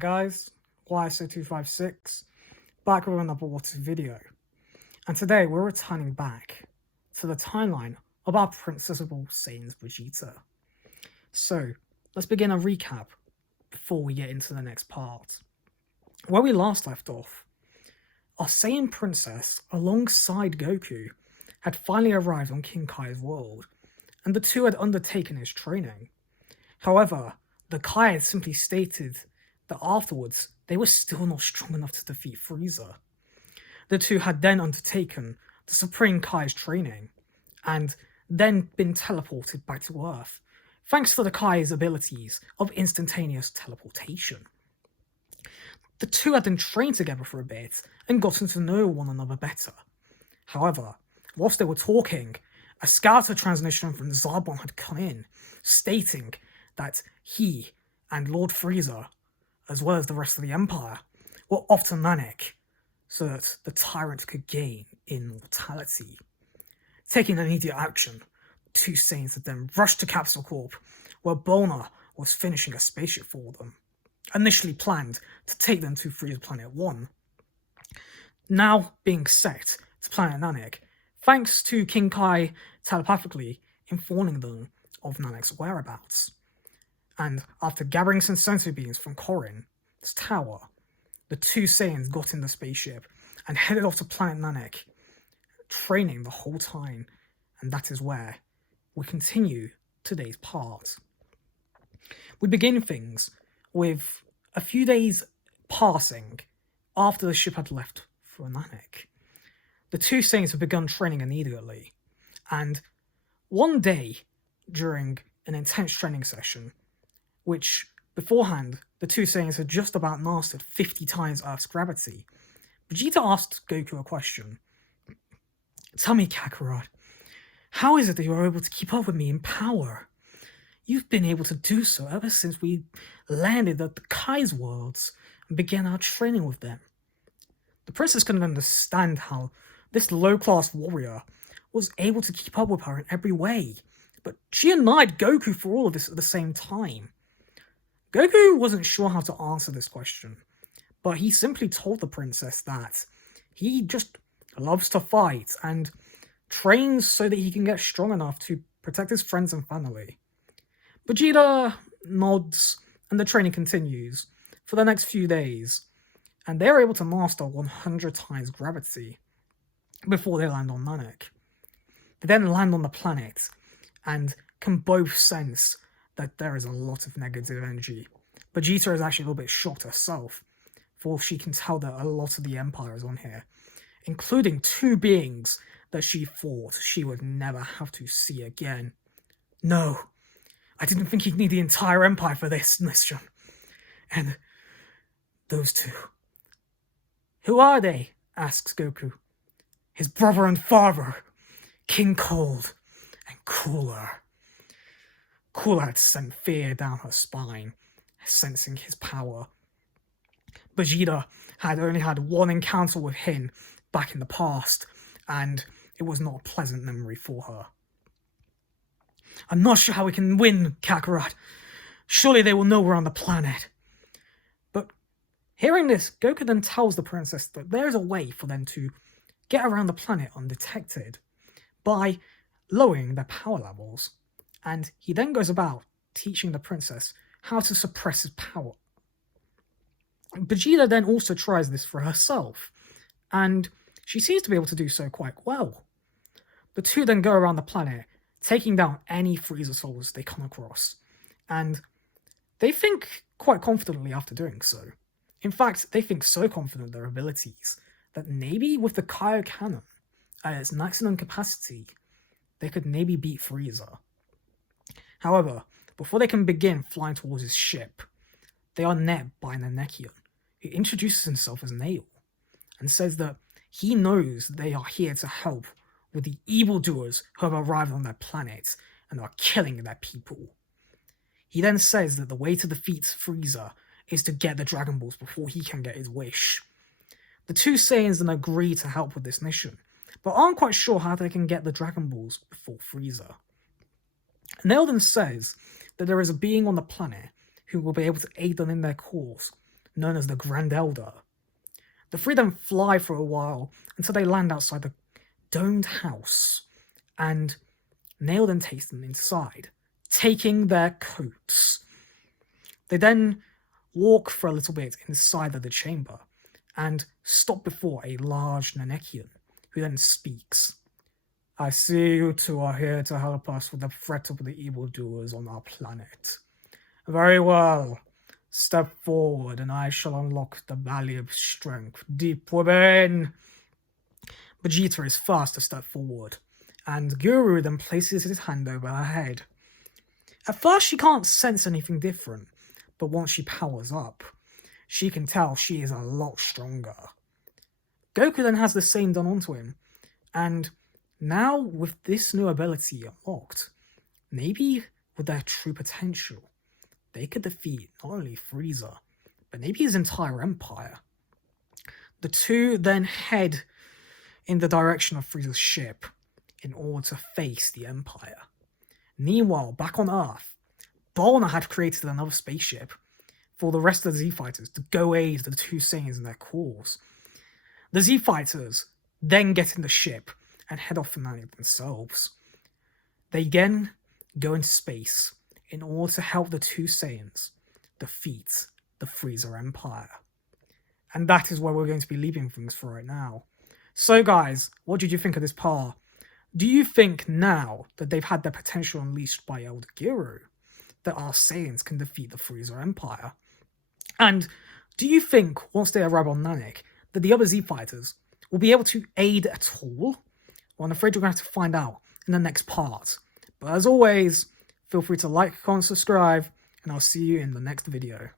guys, YSO256, back with another Water video. And today we're returning back to the timeline of our Princess of All Saiyans Vegeta. So, let's begin a recap before we get into the next part. Where we last left off, our Saiyan princess, alongside Goku, had finally arrived on King Kai's world, and the two had undertaken his training. However, the Kai had simply stated that afterwards they were still not strong enough to defeat Frieza. The two had then undertaken the Supreme Kai's training, and then been teleported back to Earth, thanks to the Kai's abilities of instantaneous teleportation. The two had then trained together for a bit and gotten to know one another better. However, whilst they were talking, a scouter transmission from Zarbon had come in, stating that he and Lord Frieza, as well as the rest of the Empire, were off to Nameck, so that the tyrant could gain immortality. Taking immediate action, the two Saiyans had then rushed to Capsule Corp, where Bona was finishing a spaceship for them, initially planned to take them to Frieza Planet 1. Now being set to Planet Nameck, thanks to King Kai telepathically informing them of Nameck's whereabouts. And after gathering some sensor beams from Korin's tower, the two Saiyans got in the spaceship and headed off to Planet Nameck, training the whole time, and that is where we continue today's part. We begin things with a few days passing after the ship had left for Nameck. The two Saiyans have begun training immediately, and one day during an intense training session, which beforehand the two Saiyans had just about mastered 50 times Earth's gravity, Vegeta asked Goku a question. "Tell me, Kakarot, how is it that you are able to keep up with me in power? You've been able to do so ever since we landed at the Kai's worlds and began our training with them." The princess couldn't understand how this low-class warrior was able to keep up with her in every way, but she admired Goku for all of this at the same time. Goku wasn't sure how to answer this question, but he simply told the princess that he just loves to fight and trains so that he can get strong enough to protect his friends and family. Vegeta nods, and the training continues for the next few days, and they're able to master 100 times gravity before they land on Nameck. They then land on the planet, and can both sense that there is a lot of negative energy. Vegeta is actually a little bit shocked herself, for she can tell that a lot of the Empire is on here, including two beings that she thought she would never have to see again. "No, I didn't think you'd need the entire Empire for this mission. And those two. Who are they?" asks Goku. "His brother and father, King Cold and Cooler." Cooler had sent fear down her spine, sensing his power. Vegeta had only had one encounter with him back in the past, and it was not a pleasant memory for her. "I'm not sure how we can win, Kakarot. Surely they will know we're on the planet." But hearing this, Goku then tells the princess that there's a way for them to get around the planet undetected by lowering their power levels, and he then goes about teaching the princess how to suppress his power. Vegeta then also tries this for herself, and she seems to be able to do so quite well. The two then go around the planet, taking down any Frieza souls they come across, and they think quite confidently after doing so. In fact, they think so confident in their abilities that maybe with the Kaio Cannon at its maximum capacity, they could maybe beat Frieza. However, before they can begin flying towards his ship, they are met by Nameckian, who introduces himself as Nail, and says that he knows they are here to help with the evildoers who have arrived on their planet and are killing their people. He then says that the way to defeat Frieza is to get the Dragon Balls before he can get his wish. The two Saiyans then agree to help with this mission, but aren't quite sure how they can get the Dragon Balls before Frieza. Nail then says that there is a being on the planet who will be able to aid them in their cause known as the Grand Elder. The three then fly for a while until they land outside the domed house, and Nail then takes them inside, taking their coats. They then walk for a little bit inside of the chamber and stop before a large Nameckian, who then speaks. I see you two are here to help us with the threat of the evildoers on our planet. Very well. Step forward and I shall unlock the Valley of Strength deep within. Vegeta is fast to step forward, and Guru then places his hand over her head. At first she can't sense anything different, but once she powers up, she can tell she is a lot stronger. Goku then has the same done onto him, and now with this new ability unlocked, maybe with their true potential, they could defeat not only Frieza, but maybe his entire empire. The two then head in the direction of Frieza's ship in order to face the Empire. Meanwhile, back on Earth, Bulma had created another spaceship for the rest of the Z-Fighters to go aid the two Saiyans in their cause. The Z-Fighters then get in the ship and head off for Nameck themselves. They again go into space in order to help the two Saiyans defeat the Frieza Empire. And that is where we're going to be leaving things for right now. So guys, what did you think of this part? Do you think now that they've had their potential unleashed by Elder Guru, that our Saiyans can defeat the Frieza Empire? And do you think, once they arrive on Nameck, that the other Z-Fighters will be able to aid at all? Well, I'm afraid you're going to have to find out in the next part. But as always, feel free to like, comment, subscribe, and I'll see you in the next video.